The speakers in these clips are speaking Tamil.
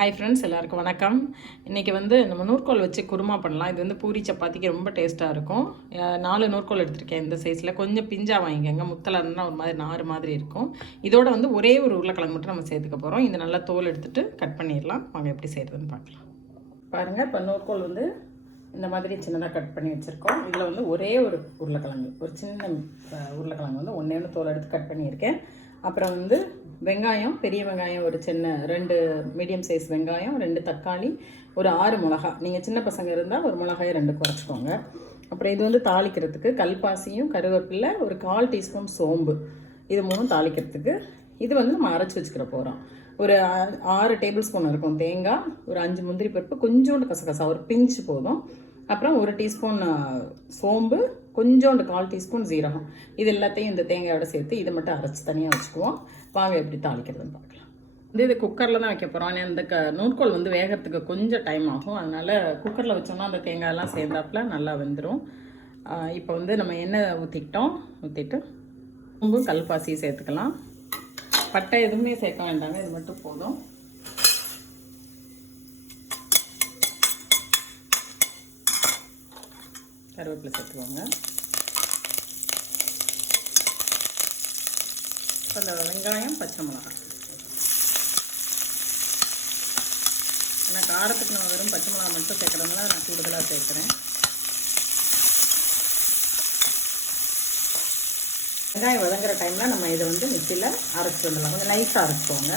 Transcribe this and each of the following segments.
ஹாய் ஃப்ரெண்ட்ஸ், எல்லாருக்கும் வணக்கம். இன்றைக்கி நம்ம நூற்கோல் வச்சு குருமா பண்ணலாம். இது பூரி சப்பாத்திக்கு ரொம்ப டேஸ்ட்டாக இருக்கும். 4 நூற்கோல் எடுத்திருக்கேன். இந்த சைஸில் கொஞ்சம் பிஞ்சாக வாங்கிக்கோங்க. முத்தலன்னா ஒரு மாதிரி நார் மாதிரி இருக்கும். இதோட ஒரே ஒரு உருளைக்கிழங்கு மட்டும் நம்ம சேர்த்துக்க போகிறோம். இது நல்லா தோல் எடுத்துகிட்டு கட் பண்ணிடலாம். வாங்க எப்படி செய்கிறதுன்னு பார்க்கலாம். பாருங்கள், இப்போ நூற்கோல் இந்த மாதிரி சின்னதாக கட் பண்ணி வச்சுருக்கோம். இதில் ஒரே ஒரு உருளைக்கிழங்கு, ஒரு சின்ன உருளைக்கிழங்கு ஒன்றே தோல் எடுத்து கட் பண்ணியிருக்கேன். அப்புறம் வெங்காயம், பெரிய வெங்காயம் ஒரு சின்ன 2 மீடியம் சைஸ் வெங்காயம், 2 தக்காளி, ஒரு 6 மிளகா. நீங்கள் சின்ன பசங்க இருந்தால் ஒரு மிளகாயை 2 குறைச்சிக்கோங்க. அப்புறம் இது தாளிக்கிறதுக்கு கல்பாசியும் கருவேப்பிலை, ஒரு 1/4 டீஸ்பூன் சோம்பு, இது 3 தாளிக்கிறதுக்கு. இது நம்ம அரைச்சி வச்சுக்கிற போகிறோம். ஒரு 6 டேபிள் ஸ்பூன் இருக்கும் தேங்காய், ஒரு 5 முந்திரி பருப்பு, கொஞ்சோண்டு கசகசா, ஒரு பிஞ்சு போதும். அப்புறம் 1 டீஸ்பூன் சோம்பு, கொஞ்சோண்டு 1/4 டீஸ்பூன் ஜீரகம். இது எல்லாத்தையும் இந்த தேங்காயோட சேர்த்து இதை மட்டும் அரைச்சி தனியாக வச்சுக்குவோம். வாங்க எப்படி தாளிக்கிறதுன்னு பார்க்கலாம். இது குக்கரில் தான் வைக்க போகிறோம். இந்த நூற்கோல் வேகிறதுக்கு கொஞ்சம் டைம் ஆகும். அதனால் குக்கரில் வச்சோம்னா அந்த தேங்காயெல்லாம் சேர்ந்தாப்புல நல்லா வெந்துடும். இப்போ நம்ம எண்ணெய் ஊற்றிட்டு சோம்பு கல்பாசி சேர்த்துக்கலாம். பட்டை எதுவுமே சேர்க்க வேண்டாங்க, இது மட்டும் போதும். கருவேப்பிலை சேர்த்துக்கோங்க. இப்போ இந்த வெங்காயம், பச்சை மிளகாய். ஏன்னா காரத்துக்கு நம்ம வெறும் பச்சை மிளகாய் மட்டும் சேர்க்குறதுனால நான் கூடுதலாக சேர்க்குறேன். வெங்காயம் வதங்குற டைமில் நம்ம இதை மிக்சியில் அரைச்சி வந்துடலாம். கொஞ்சம் நைஸாக அரைச்சிக்கோங்க.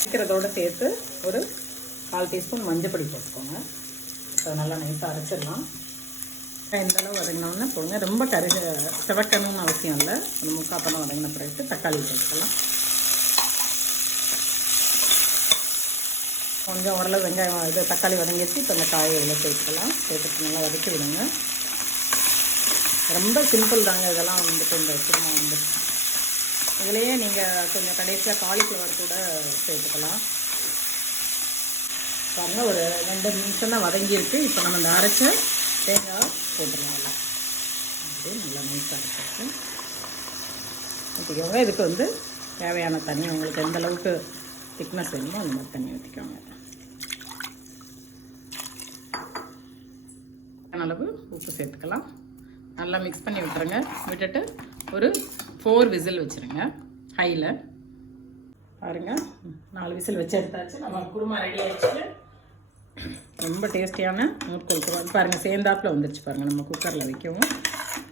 அரைக்கிறதோடு சேர்த்து ஒரு 1/4 டீஸ்பூன் மஞ்சள் பொடி போட்டுக்கோங்க. அதை நல்லா நைஸாக அரைச்சிடலாம். இந்த அளவு வதங்கினோன்னு போடுங்க. ரொம்ப செவக்கணும்னு அவசியம் இல்லை. ஒரு 3/4 பழம் வதங்கின பிறகு தக்காளி சேர்த்துக்கலாம். கொஞ்சம் ஓரளவு வெங்காயம் தக்காளி வதங்கிச்சு. இப்போ இந்த காயை இதில் சேர்த்துக்கலாம். சேர்த்துட்டு நல்லா வதக்கி விடுங்க. ரொம்ப சிம்பிள் தாங்க இதெல்லாம் இந்த குருமா இதுலேயே நீங்கள் கொஞ்சம் கடைசியாக காலிஃப்ளவர் கூட சேர்த்துக்கலாம். பாருங்கள், ஒரு 2 நிமிஷம் தான் வதங்கியிருக்கு. இப்போ நம்ம இந்த அரைச்ச தேங்காய் போட்டுருவாங்க. அப்படியே நல்லா நைஸாக இருக்கும். ஊற்றிக்கோங்க. இதுக்கு தேவையான தண்ணி உங்களுக்கு எந்த அளவுக்கு திக்னஸ் வேணுமோ அந்த மாதிரி தண்ணி ஊற்றிக்கோங்க. அளவு உப்பு சேர்த்துக்கலாம். நல்லா மிக்ஸ் பண்ணி விட்டுருங்க. விட்டுட்டு ஒரு 4 விசில் வச்சுருங்க ஹையில். பாருங்கள், 4 விசில் வச்சு எடுத்தாச்சு. நம்ம குருமா ரெடி ஆகிடுச்சு. ரொம்ப டேஸ்டியான நூற்கோல் குருமா பாருங்கள், சேர்ந்தாப்பில் வந்துருச்சு பாருங்கள். நம்ம குக்கரில் வைக்கவும்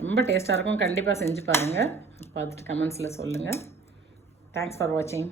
ரொம்ப டேஸ்ட்டாக இருக்கும். கண்டிப்பாக செஞ்சு பாருங்கள். பார்த்துட்டு கமெண்ட்ஸில் சொல்லுங்கள். தேங்க்ஸ் ஃபார் வாட்சிங்.